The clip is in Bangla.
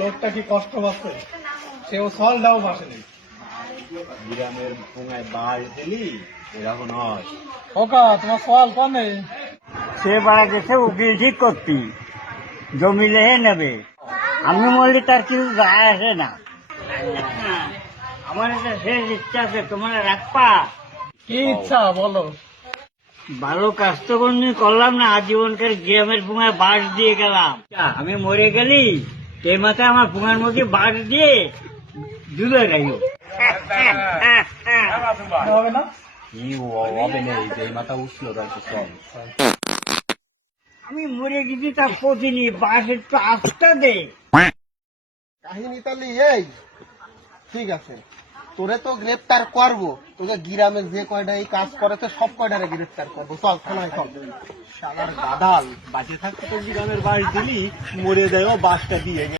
লোকটা কি কষ্ট পাচ্ছে? সেও সলটাও বাসেনি গ্রামের পোঙায় বাস দিলি এরকম হয়। ওকা তোমার সল কনে সে বাড়া গেছে উকিল ঠিক করতি। জমি লেহে নেবে। আমি বললি তার কিছু যায় আসে না। আমার একটা শেষ ইচ্ছা আছে তোমরা রাখবা। কি ইচ্ছা বলো। ভালো কাজ তো করলাম না আজীবনকার গ্রামের পুঙায় বাস দিয়ে গেলাম। আমি মরে গেলি। এই মাথায় আমার পুঙার মধ্যে বাস দিয়ে দুধে হবে না চল। আমি মরে গেছি তা প্রতিনি বাস একটু আস্থা দে। কাহিনী তাহলে এই। ঠিক আছে। তোরে তো গ্রেপ্তার করব। তোকে গ্রামে যে কয়টা এই কাজ করে তো সব কয়টারে গ্রেপ্তার করব? চল থানায় চল। শালার গাদাল বাঁচে থাকতে তো গ্রামের বাস দিলি মরে দেয় বাসটা দিয়ে